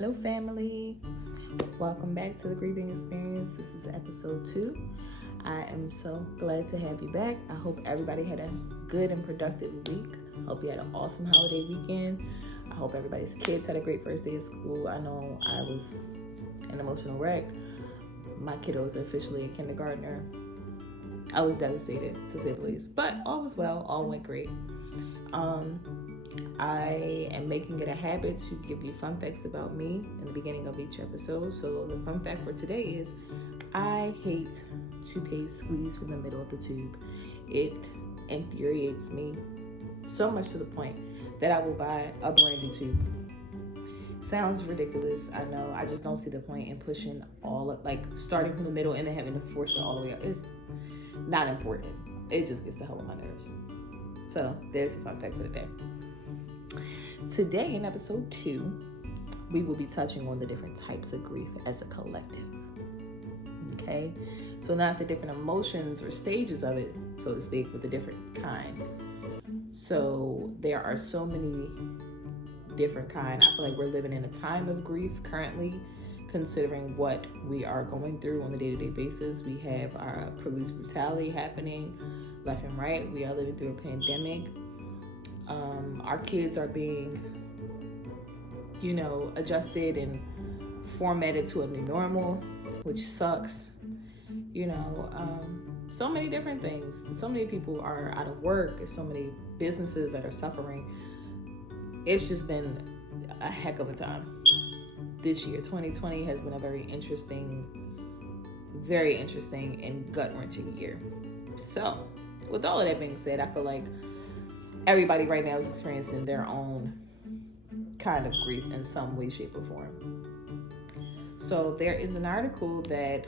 Hello, family. Welcome back to the Grieving Experience. This is episode 2. I am so glad to have you back. I hope everybody had a good and productive week. I hope you had an awesome holiday weekend. I hope everybody's kids had a great first day of school. I know I was an emotional wreck. My kiddo is officially a kindergartner. I was devastated, to say the least. But all was well. All went great. I am making it a habit to give you fun facts about me in the beginning of each episode. So the fun fact for today is I hate toothpaste squeeze from the middle of the tube. It infuriates me so much to the point that I will buy a brand new tube. Sounds ridiculous, I know. I just don't see the point in pushing all of, starting from the middle and then having to force it all the way up. It's not important. It just gets the hell on my nerves. So there's a fun fact for the day. Today in episode 2, we will be touching on the different types of grief as a collective. Okay? So not the different emotions or stages of it, so to speak, but the different kind. So there are so many different kind. I feel like we're living in a time of grief currently, considering what we are going through on a day-to-day basis. We have our police brutality happening left and right. We are living through a pandemic. Our kids are being, adjusted and formatted to a new normal, which sucks. So many different things. So many people are out of work. There's so many businesses that are suffering. It's just been a heck of a time. This year, 2020, has been a very interesting and gut-wrenching year. So, with all of that being said, I feel like everybody right now is experiencing their own kind of grief in some way, shape, or form. So there is an article that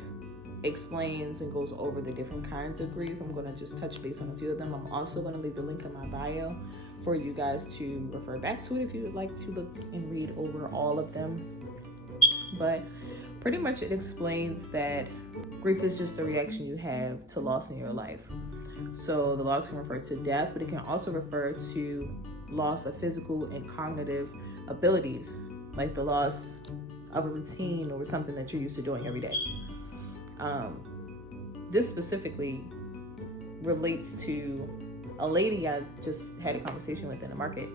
explains and goes over the different kinds of grief. I'm going to just touch base on a few of them. I'm also going to leave the link in my bio for you guys to refer back to it if you would like to look and read over all of them. But pretty much it explains that grief is just the reaction you have to loss in your life. So the loss can refer to death, but it can also refer to loss of physical and cognitive abilities, like the loss of a routine or something that you're used to doing every day. This specifically relates to a lady I just had a conversation with in the market.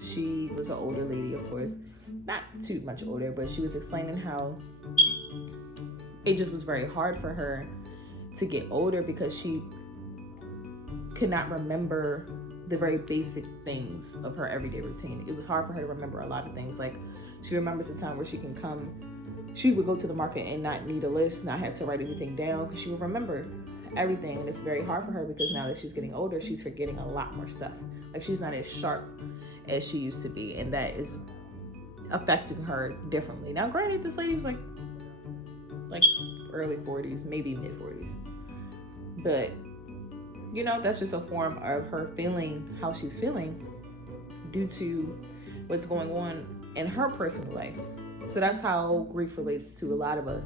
She was an older lady, of course, not too much older, but she was explaining how it just was very hard for her to get older because she could not remember the very basic things of her everyday routine. It was hard for her to remember a lot of things. Like, she remembers the time where she would go to the market and not need a list, not have to write anything down, because she would remember everything. And it's very hard for her because now that she's getting older, she's forgetting a lot more stuff. Like, she's not as sharp as she used to be, and that is affecting her differently. Now, granted, this lady was like early 40s, maybe mid 40s, but that's just a form of her feeling how she's feeling due to what's going on in her personal life. So that's how grief relates to a lot of us.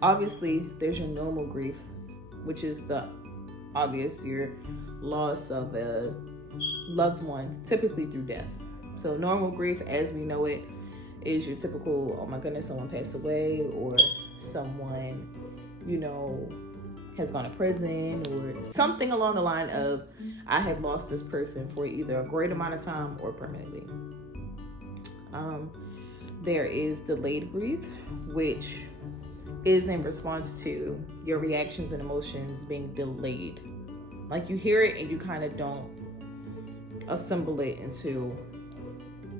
Obviously, there's your normal grief, which is the obvious, your loss of a loved one, typically through death. So normal grief, as we know it, is your typical, oh my goodness, someone passed away, or someone, has gone to prison, or something along the line of, I have lost this person for either a great amount of time or permanently. There is delayed grief, which is in response to your reactions and emotions being delayed. Like, you hear it and you kind of don't assemble it into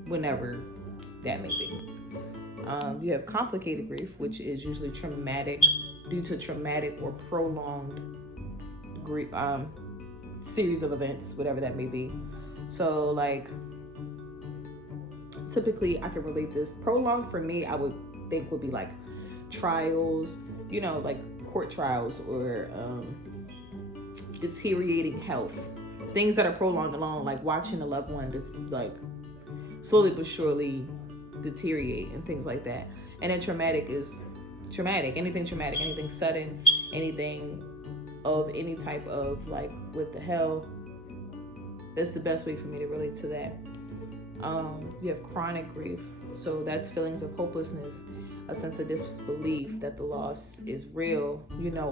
whenever that may be. You have complicated grief, which is usually due to traumatic or prolonged grief, series of events, whatever that may be. So, like, typically I can relate this. Prolonged for me, I would think would be like trials, like court trials, or deteriorating health. Things that are prolonged along, like watching a loved one that's like slowly but surely deteriorate and things like that. And then traumatic is traumatic. Anything traumatic, anything sudden, anything of any type of like, what the hell? That's the best way for me to relate to that. You have chronic grief. So that's feelings of hopelessness, a sense of disbelief that the loss is real,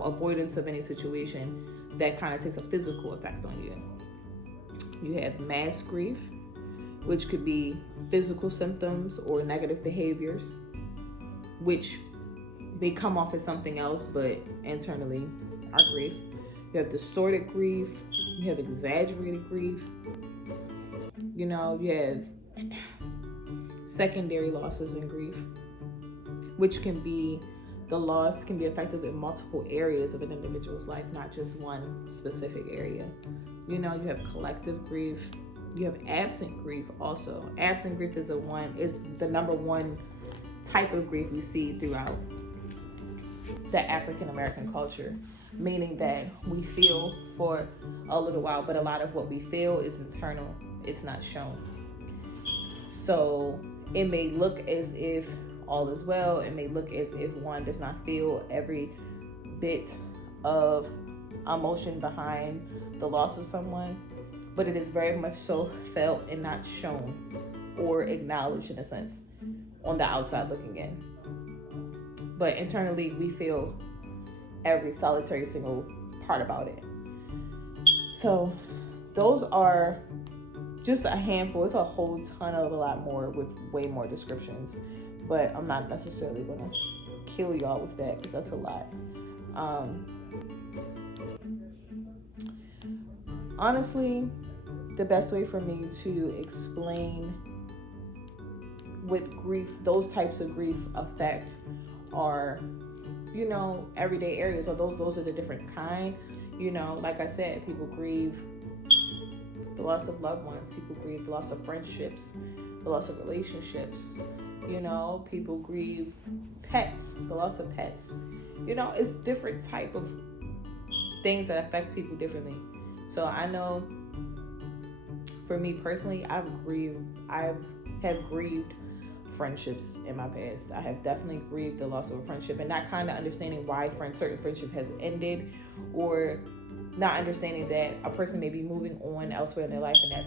avoidance of any situation that kind of takes a physical effect on you. You have mass grief, which could be physical symptoms or negative behaviors, which they come off as something else, but internally are grief. You have distorted grief. You have exaggerated grief. You have secondary losses in grief, which can be, the loss can be affected in multiple areas of an individual's life, not just one specific area. You have collective grief. You have absent grief also. Absent grief is the number one type of grief we see throughout the African American culture, meaning that we feel for a little while, but a lot of what we feel is internal. It's not shown. So it may look as if all is well. It may look as if one does not feel every bit of emotion behind the loss of someone, but it is very much so felt and not shown or acknowledged, in a sense, on the outside looking in. But internally, we feel every solitary single part about it. So those are just a handful. It's a whole ton of a lot more with way more descriptions, but I'm not necessarily gonna kill y'all with that because that's a lot. Honestly, the best way for me to explain what grief, those types of grief affect are, everyday areas, or those are the different kind. Like I said, people grieve the loss of loved ones. People grieve the loss of friendships, the loss of relationships. People grieve pets, the loss of pets. It's different type of things that affect people differently. So I know for me personally, I have grieved friendships in my past. I have definitely grieved the loss of a friendship, and not kind of understanding why certain friendship has ended, or not understanding that a person may be moving on elsewhere in their life and that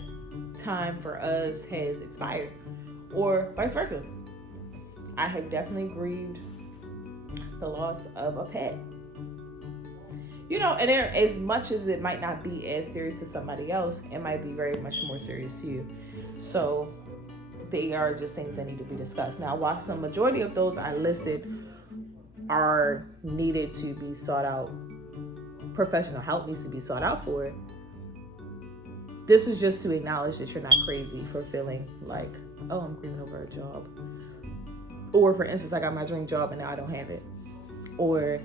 time for us has expired, or vice versa. I have definitely grieved the loss of a pet. And as much as it might not be as serious to somebody else, it might be very much more serious to you. So they are just things that need to be discussed. Now, while some majority of those I listed are needed to be sought out, professional help needs to be sought out for it, this is just to acknowledge that you're not crazy for feeling like, oh, I'm grieving over a job. Or for instance, I got my dream job and now I don't have it. Or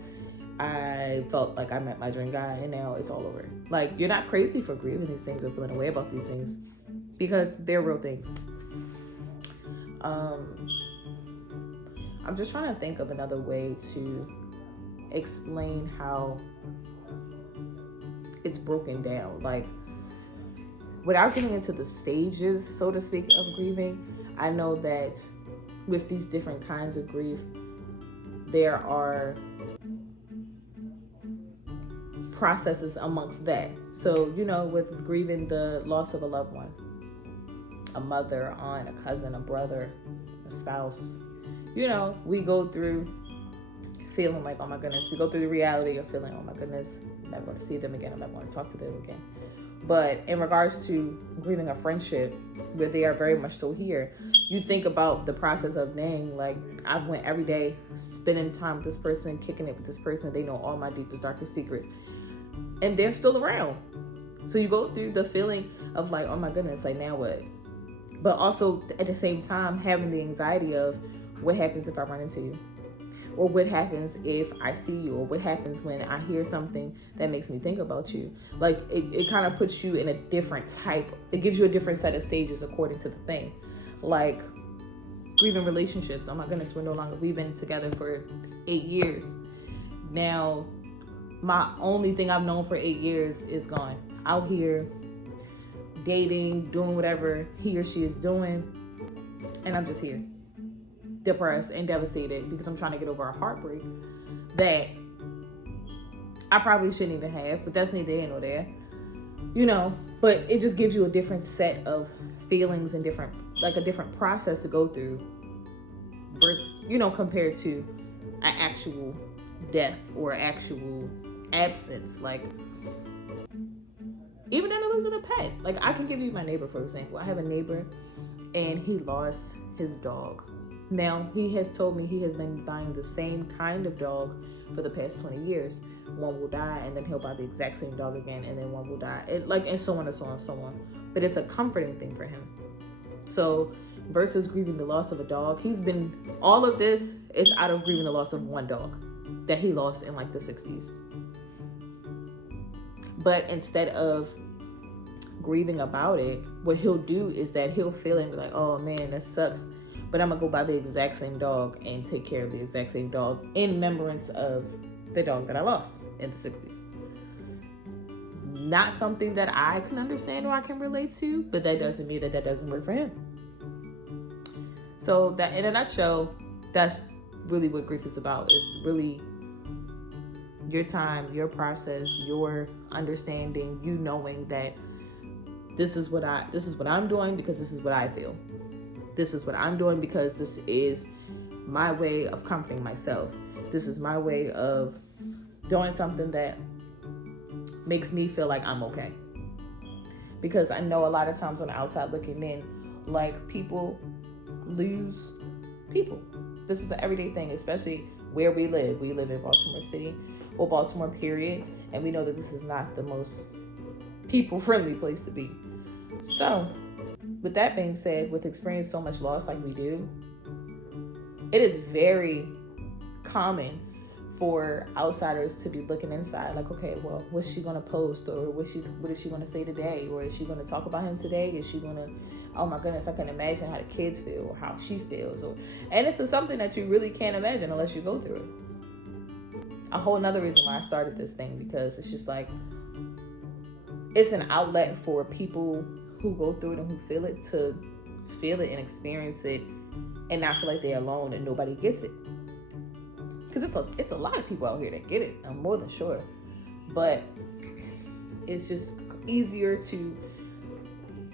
I felt like I met my dream guy and now it's all over. Like, you're not crazy for grieving these things or feeling a way about these things, because they're real things. I'm just trying to think of another way to explain how it's broken down. Like, without getting into the stages, so to speak, of grieving, I know that with these different kinds of grief, there are processes amongst that. So, with grieving the loss of a loved one, a mother, aunt, a cousin, a brother, a spouse, we go through feeling like, oh my goodness, we go through the reality of feeling, oh my goodness, I'm never going to see them again, I'm never going to talk to them again. But in regards to grieving a friendship where they are very much so here, you think about the process of, dang, like, I went every day spending time with this person, kicking it with this person, they know all my deepest, darkest secrets, and they're still around. So you go through the feeling of like, oh my goodness, like, now what? But also at the same time having the anxiety of, what happens if I run into you? Or what happens if I see you? Or what happens when I hear something that makes me think about you? Like, it kind of puts you in a different type. It gives you a different set of stages according to the thing. Like, grieving relationships. Oh my goodness, we've been together for 8 years. Now, my only thing I've known for 8 years is gone. Out here, dating, doing whatever he or she is doing. And I'm just here, depressed and devastated because I'm trying to get over a heartbreak that I probably shouldn't even have, but that's neither here nor there, but it just gives you a different set of feelings and different like a different process to go through, compared to an actual death or actual absence. Like, even than losing a pet. Like, I can give you my neighbor, for example. I have a neighbor, and he lost his dog. Now, he has told me he has been buying the same kind of dog for the past 20 years. One will die, and then he'll buy the exact same dog again, and then one will die. And so on and so on and so on. But it's a comforting thing for him. So, versus grieving the loss of a dog, all of this is out of grieving the loss of one dog that he lost in like the 60s. But instead of grieving about it, what he'll do is that he'll feel it and be like, oh man, that sucks, but I'm gonna go buy the exact same dog and take care of the exact same dog in remembrance of the dog that I lost in the 60s. Not something that I can understand or I can relate to, but that doesn't mean that doesn't work for him. So that, in a nutshell, that's really what grief is about. Is really your time, your process, your understanding, you knowing that this is what I'm doing because this is what I feel. This is what I'm doing because this is my way of comforting myself. This is my way of doing something that makes me feel like I'm okay. Because I know a lot of times on the outside looking in, like, people lose people. This is an everyday thing, especially where we live. We live in Baltimore City or Baltimore period, and we know that this is not the most people-friendly place to be. So, with that being said, with experiencing so much loss like we do, it is very common for outsiders to be looking inside, like, okay, well, what's she gonna post, or what is she gonna say today, or is she gonna talk about him today? Is she gonna, oh my goodness, I can imagine how the kids feel or how she feels, and it's something that you really can't imagine unless you go through it. A whole nother reason why I started this thing, because it's just like, it's an outlet for people who go through it and who feel it to feel it and experience it and not feel like they're alone and nobody gets it. Because it's a lot of people out here that get it, I'm more than sure. But it's just easier to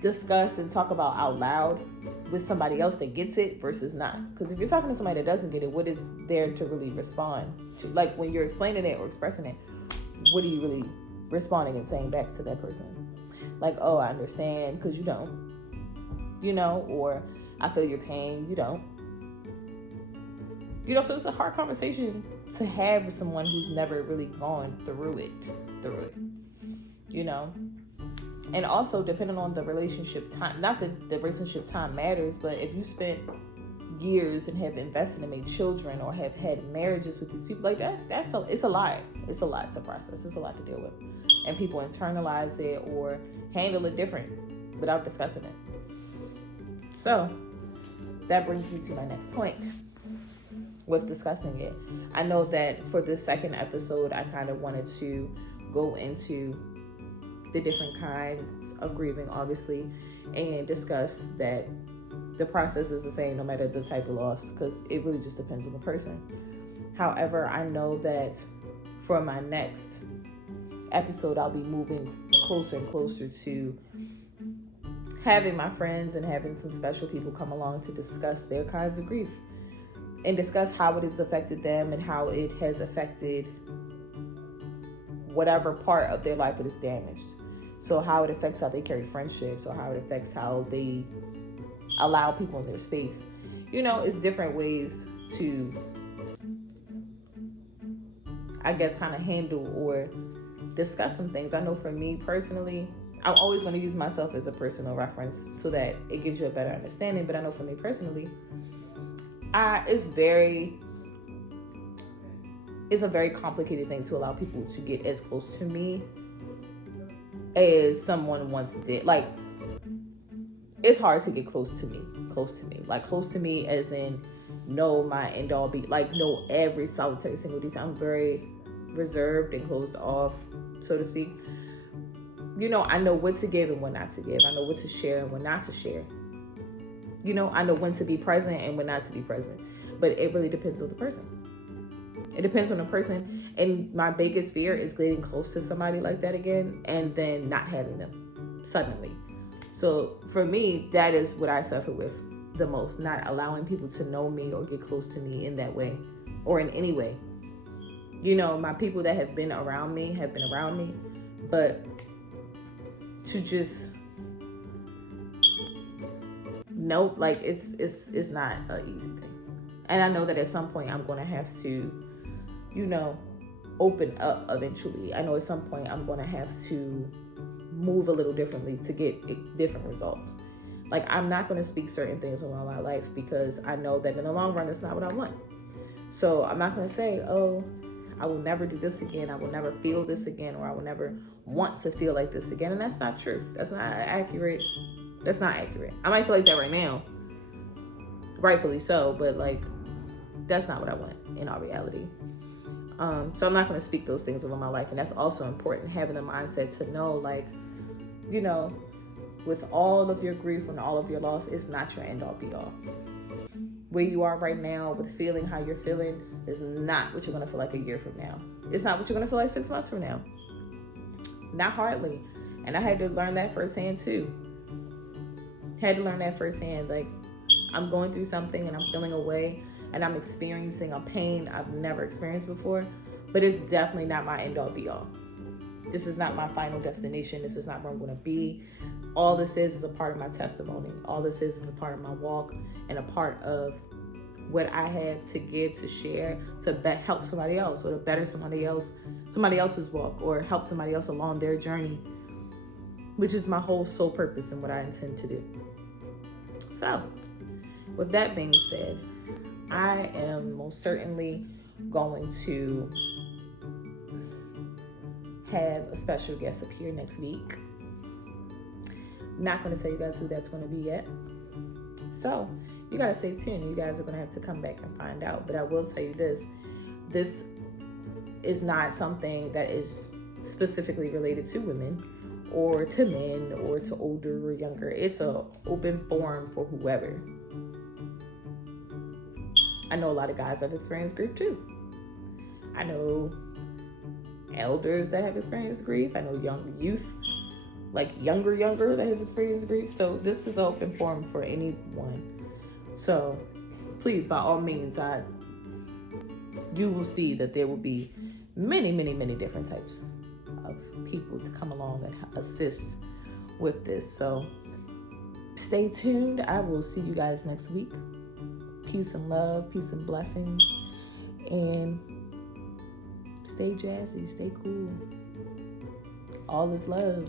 discuss and talk about out loud with somebody else that gets it versus not. Because if you're talking to somebody that doesn't get it, what is there to really respond to? Like, when you're explaining it or expressing it, what are you really responding and saying back to that person? Like, oh, I understand, because you don't. Or I feel your pain, you don't. So it's a hard conversation to have with someone who's never really gone through it. And also, depending on the relationship time, not that the relationship time matters, but if you spent years and have invested and made children or have had marriages with these people like that, it's a lot. It's a lot to process. It's a lot to deal with. And people internalize it or handle it different without discussing it. So that brings me to my next point with discussing it. I know that for this second episode, I kind of wanted to go into the different kinds of grieving, obviously, and discuss that the process is the same no matter the type of loss, because it really just depends on the person. However, I know that for my next episode, I'll be moving closer and closer to having my friends and having some special people come along to discuss their kinds of grief and discuss how it has affected them and how it has affected whatever part of their life that is damaged. So how it affects how they carry friendships, or how it affects how they allow people in their space. It's different ways to, I guess, kind of handle or discuss some things. I know for me personally, I'm always going to use myself as a personal reference so that it gives you a better understanding. But I know for me personally, it's a very complicated thing to allow people to get as close to me as someone once did. Like, it's hard to get close to me. Like, close to me as in know my end all be, like, know every solitary single detail. I'm very reserved and closed off, so to speak. I know what to give and what not to give. I know what to share and what not to share. I know when to be present and when not to be present. But it really depends on the person. It depends on the person. And my biggest fear is getting close to somebody like that again and then not having them suddenly. So for me, that is what I suffer with the most, not allowing people to know me or get close to me in that way or in any way. My people that have been around me, but to just know, like, it's not an easy thing. And I know that at some point I'm going to have to, open up eventually. I know at some point I'm going to have to move a little differently to get different results. Like, I'm not going to speak certain things around my life because I know that in the long run, that's not what I want. So I'm not going to say, oh, I will never do this again. I will never feel this again, or I will never want to feel like this again. And that's not true. That's not accurate. I might feel like that right now. Rightfully so, but like, that's not what I want in all reality. So I'm not going to speak those things over my life. And that's also important, having the mindset to know, like, with all of your grief and all of your loss, it's not your end all be all. Where you are right now with feeling how you're feeling is not what you're going to feel like a year from now. It's not what you're going to feel like 6 months from now. Not hardly. And I had to learn that firsthand too. Like, I'm going through something and I'm feeling a way and I'm experiencing a pain I've never experienced before, but it's definitely not my end all be all. This is not my final destination. This is not where I'm going to be. All this is a part of my testimony. All this is a part of my walk and a part of what I have to give, to share, to help somebody else, or to better somebody else's walk, or help somebody else along their journey, which is my whole sole purpose and what I intend to do. So, with that being said, I am most certainly going to have a special guest appear next week. Not going to tell you guys who that's going to be yet. So, you got to stay tuned. You guys are going to have to come back and find out. But I will tell you this. This is not something that is specifically related to women or to men or to older or younger. It's an open forum for whoever. I know a lot of guys have experienced grief too. I know elders that have experienced grief. I know young youth, like younger that has experienced grief. So this is an open forum for anyone. So please, by all means, you will see that there will be many, many, many different types of people to come along and assist with this. So stay tuned. I will see you guys next week. Peace and love, peace and blessings, and stay jazzy, stay cool. All is love.